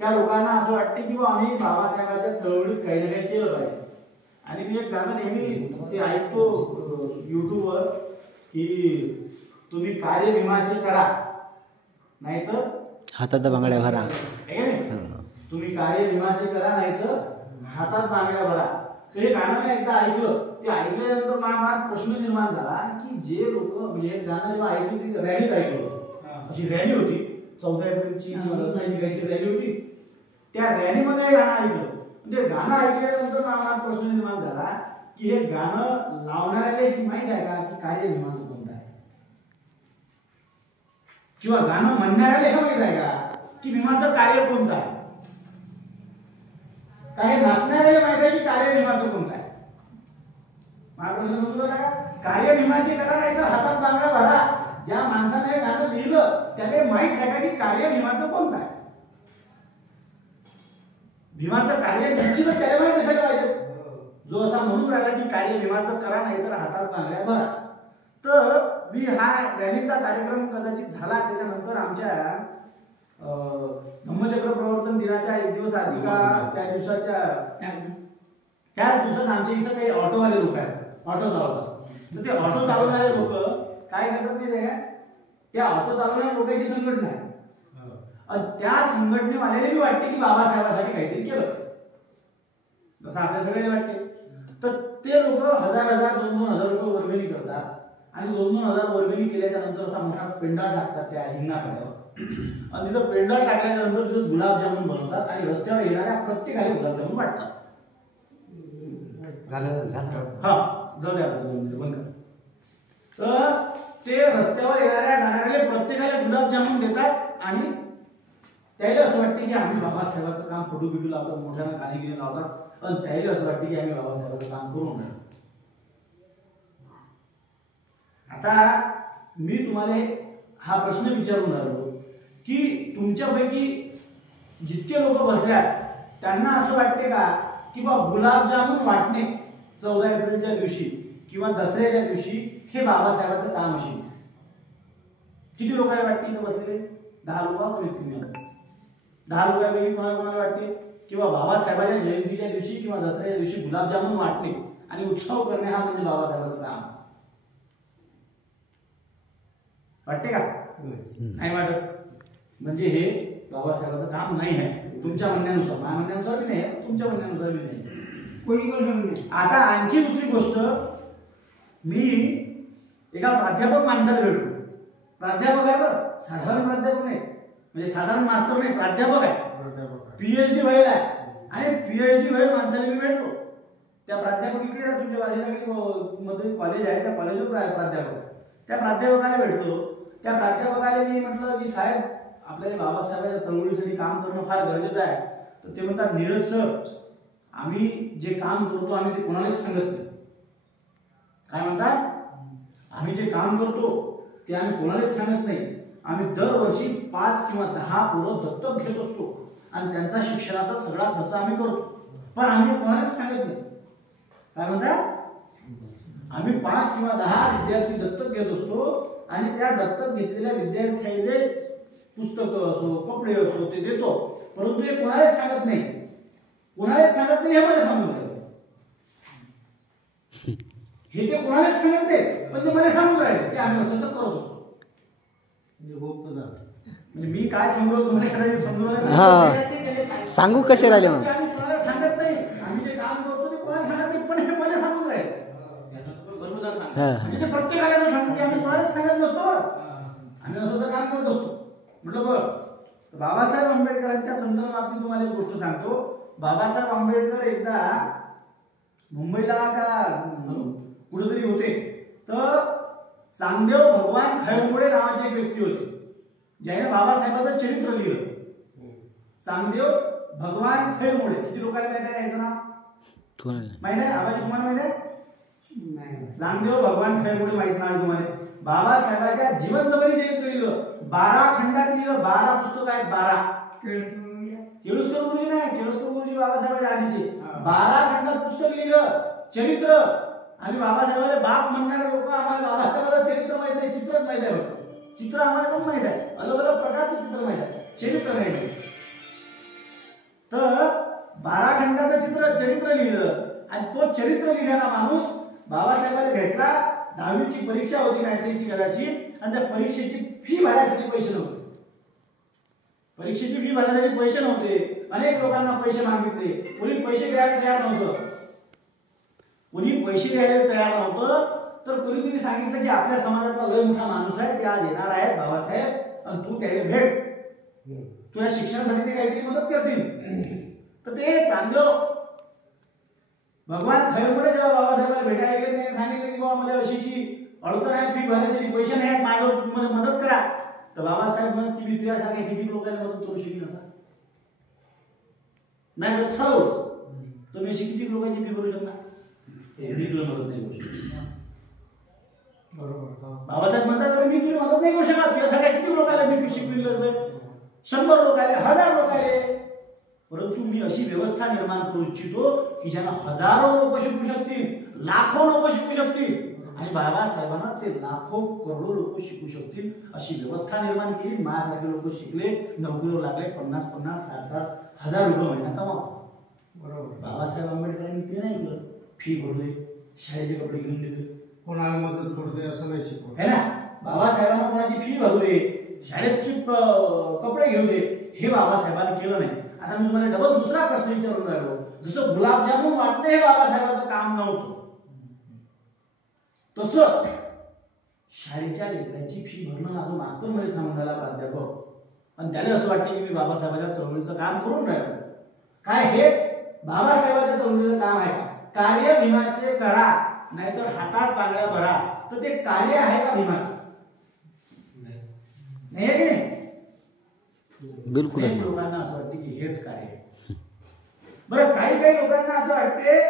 त्या लोकांना असं वाटते की आम्ही बाबासाहेबांच्या चळवळीत काही ना काही केलं पाहिजे. आणि मी एक गाणं नेहमी ते ऐकतो युट्यूबवर की तुम्ही कार्य भीमाचे करा नाहीतर हातात बांगड्या भरा. तुम्ही कार्य भीमाचे करा नाहीतर हातात बांगड्या भरा. हे गाणं मी एकदा ऐकलं. ते ऐकल्यानंतर मला प्रश्न निर्माण झाला की जे लोक म्हणजे गाणं जेव्हा ऐकलं ती रॅलीत ऐकलं. अशी रॅली होती 14 एप्रिलची काहीतरी रॅली होती. त्या रॅलीमध्ये गाणं ऐकलं. म्हणजे गाणं ऐकल्यानंतर मला प्रश्न निर्माण झाला की हे गाणं लावणाऱ्याला माहित आहे का की कार्य भीमाचं कोणतं आहे, किंवा गाणं म्हणणाऱ्याला हे माहित आहे का की भीमाचं कार्य कोणतं आहे. काय नाचणाऱ्याला माहित आहे की कार्य भीमाचं कोणतं आहे. मला प्रश्न समजला का. कार्य भीमाचे करा नाही तर हातात बांगड्या भरा. ज्या माणसाने हे गाणं लिहिलं त्याला माहित आहे का की कार्य भीमाचं कोणतं आहे. भीमाचं कार्य निश्चितच त्याला माहित असायला पाहिजे. जो असा म्हणून राहिला की कार्य भीमाचं करा नाही तर हातात बांगड्या भरा. तर मी हा रॅलीचा कार्यक्रम कदाचित झाला त्याच्यानंतर आमच्या धम्मचक्र प्रवर्तन दिनाच्या एक दिवस आधी का त्या दिवसात आमच्या इथं काही ऑटोवाले लोक आहेत, ऑटो चालवतात. तर ते ऑटो चालवणारे लोक काय करतात माहिती आहे, त्या ऑटो चालवणाऱ्या लोकांची संघटना आहे. आणि त्या संघटनेवाल्याला मी वाटते की बाबासाहेबांसाठी काहीतरी केलं जसं आपल्या सगळ्यांना वाटते. तर ते लोक 1000 2,000 रुपये वर्गणी करतात आणि 2,000 वर्गणी केल्याच्या नंतर असा मोठा पेंडॉल टाकतात त्या हिंगणाकडे. आणि तिथं पेंडॉल टाकल्याच्या नंतर तिथं गुलाबजामुन बनवतात आणि रस्त्यावर येणाऱ्या प्रत्येकाला गुलाबजामुन वाटतात. हा जाऊ द्या बंद कर. तर ते रस्त्यावर येणाऱ्या जाणाऱ्याला प्रत्येकाला गुलाबजामुन देतात आणि त्याला असं वाटते की आम्ही बाबासाहेबांचं काम फोटो बिटू लावतात, मोठ्यानं गाणी गिणी लावतात आणि त्याला असं वाटते की आम्ही बाबासाहेबांचं काम करून नाही. आता मी तुम्हाला हा प्रश्न विचारून राहिलो की तुमच्यापैकी जितके लोक बसल्यात त्यांना असं वाटते का की बा गुलाबजामुन वाटणे 14 एप्रिलच्या दिवशी किंवा दसऱ्याच्या दिवशी हे बाबासाहेबांचं काम असेल. किती लोकांना वाटते इथं बसलेले? 10 लोक. 10 लोकांपैकी कोणाला वाटते किंवा बाबासाहेबांच्या जयंतीच्या दिवशी किंवा दसऱ्याच्या दिवशी गुलाबजामुन वाटणे आणि उत्सव करणे हा म्हणजे बाबासाहेबांचं काम वाटते का? नाही वाटत. म्हणजे हे बाबासाहेबांचं काम नाही आहे तुमच्या म्हणण्यानुसार. माझ्या म्हणण्यानुसार बी नाही, तुमच्या म्हणण्यानुसार बी नाही. कोणी. आता आणखी दुसरी गोष्ट, मी एका प्राध्यापक माणसाला भेटलो. प्राध्यापक आहे बरं, साधारण प्राध्यापक नाही, म्हणजे साधारण मास्तर नाही, प्राध्यापक आहे. PhD व्हायला आहे आणि PhD व्हायला माणसाला मी भेटलो. त्या प्राध्यापक इकडे तुमच्या बाजूला मध्ये कॉलेज आहे, त्या कॉलेजवर प्राध्यापक. त्या प्राध्यापकाला भेटलो. त्या प्राध्यापकाला मी म्हटलं की साहेब आपल्याला बाबासाहेबांच्या चळवळीसाठी काम करणं फार गरजेचं आहे. तर ते म्हणतात नीरज सर आम्ही जे काम करतो आम्ही ते कोणालाच सांगत नाही. काय म्हणतात? आम्ही जे काम करतो ते आम्ही कोणालाच सांगत नाही. आम्ही दरवर्षी 5 किंवा 10 पोरं दत्तक घेत असतो आणि त्यांचा शिक्षणाचा सगळा खर्च आम्ही करतो, पण आम्ही कोणालाच सांगत नाही. काय म्हणतात? आम्ही 5 किंवा 10 विद्यार्थी दत्तक घेत असतो आणि त्या दत्तक घेतलेल्या विद्यार्थ्यांना पुस्तकं असो कपडे असो ते देतो, परंतु हे कोणालाच सांगत नाही. कोणालाच सांगत नाही हे मला सांगून राहिले. हे ते कोणालाच सांगत नाही पण ते मला सांगून राहिले की आम्ही असं करत असतो. म्हणजे मी काय समजलो तुम्हाला समजलं सांगू कसे राहिले मग. आम्ही कोणाला सांगत नाही, आम्ही जे काम करतो ते कोणाला सांगत नाही, पण हे मला सांगून राहिले. म्हणजे ते प्रत्येकाला सांगतो की आम्ही कोणालाच सांगत नसतो, आम्ही असं काम करत असतो. म्हटलं बरं. बाबासाहेब आंबेडकरांच्या संदर्भात मी तुम्हाला एक गोष्ट सांगतो. बाबासाहेब आंबेडकर एकदा मुंबईला का कुठेतरी होते, तर चांगदेव भगवान खैरमोडे नावाचे एक व्यक्ती होते ज्याने बाबासाहेबांचं चरित्र लिहिलं. चांगदेव भगवान खैरमोडे. किती लोकांना माहिती आहे याचं नाव? माहित आहे? आवाज तुम्हाला माहित आहे? चांगदेव भगवान खैरमोडे माहित नाही तुम्हाला? बाबासाहेबांच्या जिवंतपणी चरित्र लिहिलं. 12 खंडात लिहिलं. 12 पुस्तक आहेत. 12. केळुसकर गुरुजी नाही, केळुसकर गुरुजी बाबासाहेबांच्या आधीचे. 12 खंडात पुस्तक लिहिलं चरित्र. आम्ही बाबासाहेबांना बाप म्हणणारे लोक आम्हाला बाबासाहेबांचं चरित्र माहित नाही, चित्रच माहित आहे. चित्र आम्हाला पण माहित आहे, अलग अलग प्रकारचे चित्र माहित आहे, चरित्र माहित आहे. लिहिलं आणि तो चरित्र लिहिलेला माणूस बाबासाहेबांना भेटला. 10वीची परीक्षा होती मॅट्रिकची कदाचित, आणि त्या परीक्षेची फी भरण्यासाठी पैसे नव्हते. परीक्षेची फी भरण्यासाठी पैसे नव्हते. अनेक लोकांना पैसे मागितले, कोणी पैसे द्यायला तयार नव्हतं. कोणी पैसे द्यायला तयार नव्हतं. तर कोणीतरी सांगितलं की आपल्या समाजातला लय मोठा माणूस आहे, ते आज येणार आहेत बाबासाहेब, आणि तू त्याला भेट, तुझ्या शिक्षणासाठी ते काहीतरी मदत करतील. तर ते चांगलं भगवान खैरमुळे जेव्हा बाबासाहेबांना भेटायला गेले, त्याने सांगितलं की बाबा मला अशीची अडचण आहे, फी भरण्यासाठी पैसे नाही आहेत माझ्यावर, तुम्ही मला मदत करा. तर बाबासाहेब म्हणत की मी तुझ्यासारख्या किती लोकांना मदत करू शकेन असा नाही. जर ठरवलं तर मी अशी किती लोकांची फी भरू शकणार, मी तुला मदत नाही करू शकत. बरोबर. बाबासाहेब म्हणतात मी तुला मदत नाही करू शकत. तुझ्यासारख्या किती लोकांना मी फी शिकविलं, 100 लोक आले, 1000 लोक आले. परंतु मी अशी व्यवस्था निर्माण करू इच्छितो की ज्यांना हजारो लोक शिकू शकतील, लाखो लोक शिकू शकतील, आणि बाबासाहेबांना ते लाखो करोडो लोक शिकू शकतील अशी व्यवस्था निर्माण केली. माझ्यासारखे लोक शिकले, नोकरीवर लागले, 50-50, 60-60 हजार रुपये महिना कमावतात. बरोबर. बाबासाहेब आंबेडकरांनी ते नाही केलं. फी भरले, शाळेचे कपडे घेऊन दिले, कोणाला मदत करते असं नाही शिकवलं, है ना. बाबासाहेबांना कोणाची फी भरू दे, शाळेचे कपडे घेऊ दे, हे बाबासाहेबांनी केलं नाही. आता मी तुम्हाला डबल दुसरा प्रश्न विचारून राहिलो, जसं गुलाबजामुन वाटणे हे बाबासाहेबांचं काम नव्हतं, तसं शाळेच्या लेकरांची फी भरणं अजून मास्तर मध्ये सांगून राहिला प्राध्यापक, आणि त्याला असं वाटतं की मी बाबासाहेबांच्या चळवळीचं काम करून राहिलो. काय हे बाबासाहेबांच्या चळवळीचं काम आहे का? कार्य भीमाचे करा, नाहीतर हातात बांगड्या भरा. तर ते कार्य आहे का भीमाचं? नाही आहे की नाही? बिलकुल. काही लोकांना असं वाटते की हेच कार्य आहे. बरं, काही काही लोकांना असं वाटते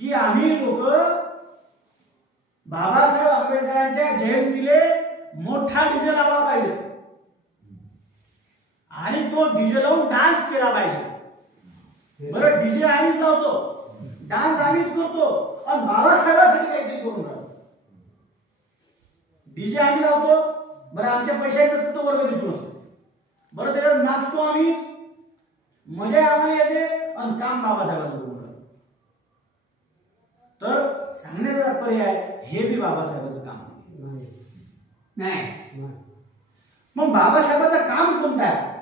की आम्ही लोक बाबासाहेब आंबेडकरांच्या जयंतीले मोठा डीजे लावला पाहिजे आणि तो डीजे लावून डान्स केला पाहिजे. बरं, डीजे आम्हीच लावतो, डान्स आम्हीच करतो, आणि बाबासाहेबांसाठी काहीतरी करून राहतो. डीजे आम्ही लावतो, बरं आमच्या पैशाचे नसतं तो वर्ग देतो असतो, बरं त्याच्यात नाचतो आम्ही, मजा आम्हाला येते, आणि काम बाबासाहेबांचं करून राहतो. तर सांगण्याचा तात्पर्य आहे हे बी बाबासाहेबांचं काम नाही. मग बाबासाहेबांचं काम कोणतं आहे?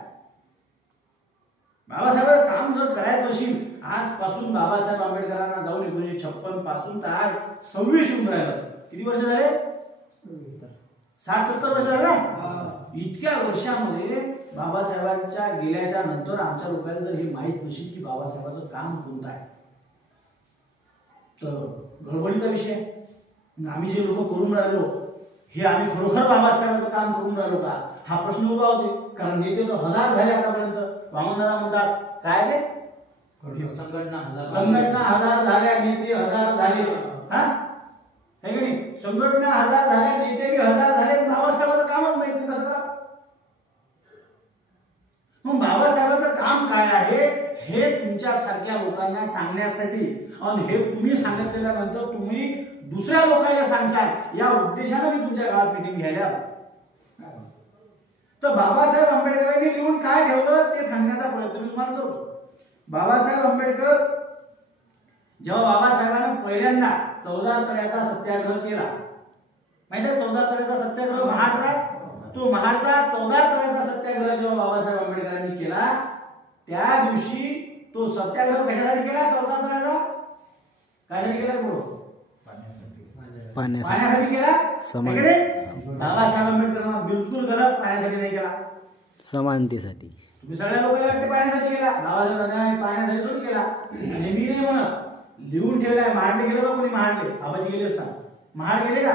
बाबासाहेबांचं काम जर करायचं असेल, आजपासून बाबासाहेब आंबेडकरांना जाऊन 1956 पासून तर आज 26 होऊन राहिलं. किती वर्ष झाले? 60-70 वर्ष झाले. इतक्या वर्षामध्ये बाबासाहेबांच्या गेल्याच्या नंतर आमच्या लोकांना जर हे माहित नसेल की बाबासाहेबांचं काम कोणतं आहे, तर गडबडीचा विषय. आम्ही जे लोक करून राहिलो हे आम्ही खरोखर बाबासाहेबांचं काम करून राहिलो का, हा प्रश्न उभा होते. कारण नेते तर 1000 झाले आतापर्यंत. वामनदादा म्हणतात काय ते संघटना 1000 झाल्या, नेते 1000 झाले. हा है की नाही? संघटना 1000 झाल्या, नेते बी 1000 झाले, बाबासाहेबांचं कामच माहित नाही कसं करा. मग बाबासाहेबांचं काम काय आहे हे तुमच्या सारख्या लोकांना सांगण्यासाठी, आणि हे तुम्ही सांगितल्यानंतर तुम्ही दुसऱ्या लोकांना सांगसाल या उद्देशाने मी तुमच्या गावात मीटिंग घ्यायला. तर बाबासाहेब आंबेडकरांनी लिहून काय ठेवलं ते सांगण्याचा प्रयत्न मी तुम्हाला करतो. बाबासाहेब आंबेडकर जेव्हा बाबासाहेबांना पहिल्यांदा 14 तळ्याचा सत्याग्रह केला, माहिती आहे 14 तळ्याचा सत्याग्रह महाडचा, तो महाडचा 14 तळ्याचा सत्याग्रह जेव्हा बाबासाहेब आंबेडकरांनी केला, त्या दिवशी तो सत्याग्रह कशासाठी केला? 14 तळ्याचा काय केला? पाण्यासाठी केला. बाबासाहेब आंबेडकर बिलकुल गलत, पाण्यासाठी नाही केला, समानतेसाठी. तुम्ही सगळ्या लोकांना वाटते पाण्यासाठी केला, बाबासाहेबांनी पाण्यासाठी थोडी केला. आणि मी नाही म्हणत, लिहून ठेवलाय. महाडले गेले का कोणी? महाडले आबाजी गेले असतात. महाड गेले का?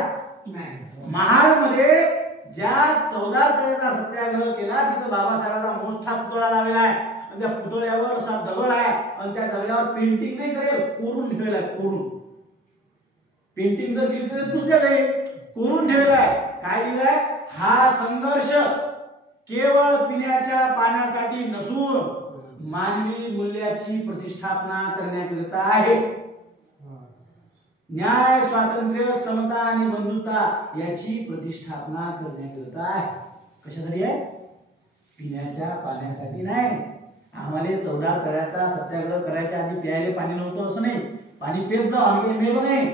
महाड मध्ये ज्या 14 तळ्याचा सत्याग्रह केला तिथं बाबासाहेबांचा मोठा पुतळा लावलेला आहे, आणि त्या पुतळ्यावर असा दगड आहे, आणि त्या दगडावर पेंटिंग नाही करेल, कोरून ठेवलेला आहे. कोरून पेंटिंग जर केली तर पुसल्या जाईल, कोरून ठेवलेला आहे. काय लिहिलंय? हा संघर्ष केवळ पिण्याच्या पाण्यासाठी नसून मानवी मूल्याची प्रतिष्ठापना करण्याकरिता आहे. न्याय, स्वातंत्र्य, समता आणि बंधुता याची प्रतिष्ठापना करण्याकरिता आहे. कशासाठी आहे? पिण्याच्या पाण्यासाठी नाही. आम्हाला 14 तळ्याचा सत्याग्रह करायच्या आधी प्यायला पाणी नव्हतं असं नाही, पाणी पेत जाऊ, आम्ही काही मेलो नाही.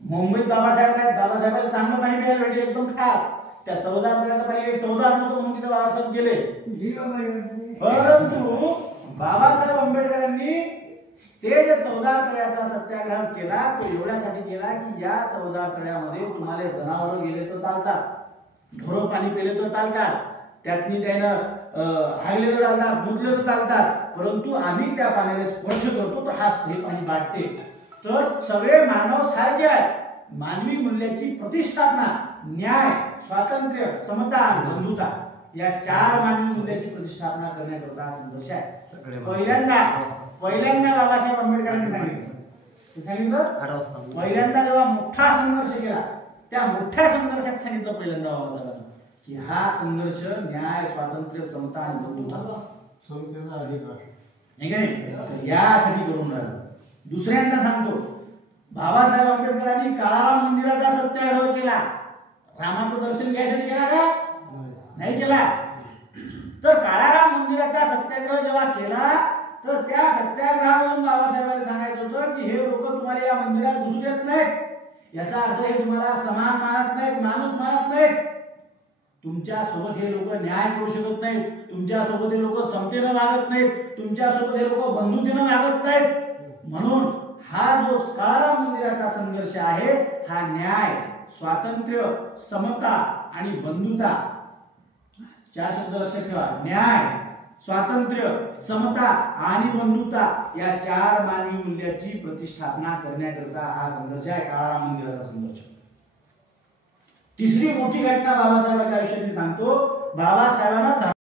मुंबईत बाबासाहेब आहेत, बाबासाहेबांना चांगलं पाणी प्यायला भेटेल एकदम खास. त्या 14 तळ्याचं पाणी 14 नव्हतं म्हणून तिथे बाबासाहेब गेले. परंतु बाबासाहेब आंबेडकरांनी ते जे 14 तळ्याचा सत्याग्रह केला तो एवढ्यासाठी केला की या 14 तळ्यामध्ये तुम्हाला जनावर गेले तर चालतात, ढोरं पाणी पिले तर चालतात, त्यातनी त्यानं हागले तर चालतात, मुतले तर चालतात, परंतु आम्ही त्या पाण्याला स्पर्श करतो तर हे पाणी बाटते. तर सगळे मानव सारखे आहेत. मानवी मूल्याची प्रतिष्ठापना, न्याय, स्वातंत्र्य, समता, बंधुता या 4 मानवी मूल्याची प्रतिष्ठापना करण्याकरता संघर्ष आहे. पहिल्यांदा बाबासाहेब आंबेडकरांनी सांगितलं पहिल्यांदा जेव्हा मोठा संघर्ष केला त्या मोठ्या संघर्षात सांगितलं पहिल्यांदा बाबासाहेबांनी की हा संघर्ष न्याय, स्वातंत्र्य, समता आणि बंधुता, समतेचा अधिकार नाही यासाठी करून राहिलं. दुसऱ्यांदा सांगतो, बाबासाहेब आंबेडकरांनी काळाराम मंदिराचा सत्याग्रह केला. रामाचं दर्शन घ्यायसाठी केला का? नाही केला. तर काळाराम मंदिराचा सत्याग्रह जेव्हा केला तर त्या सत्याग्रहावरून बाबासाहेबांनी सांगायचं होतं की हे लोक तुम्हाला या मंदिरात घुसू देत नाहीत, याचा अर्थ हे तुम्हाला समान मानत नाहीत, माणूस मानत नाहीत, तुमच्या सोबत हे लोक न्याय करू शकत नाहीत, तुमच्या सोबत हे लोक समतेनं वागत नाहीत, तुमच्या सोबत हे लोक बंधुतेनं वागत नाहीत. म्हणून हा जो काळाराम मंदिराचा संघर्ष आहे हा न्याय, स्वातंत्र्य, समता आणि बंधुता 4 शब्द लक्षात ठेवा. न्याय, स्वातंत्र्य, समता आणि बंधुता या 4 मानवी मूल्याची प्रतिष्ठापना करण्याकरता हा संघर्ष आहे, काळाराम मंदिराचा संघर्ष. तिसरी मोठी घटना बाबासाहेबांच्या आयुष्यात मी सांगतो. बाबासाहेबांना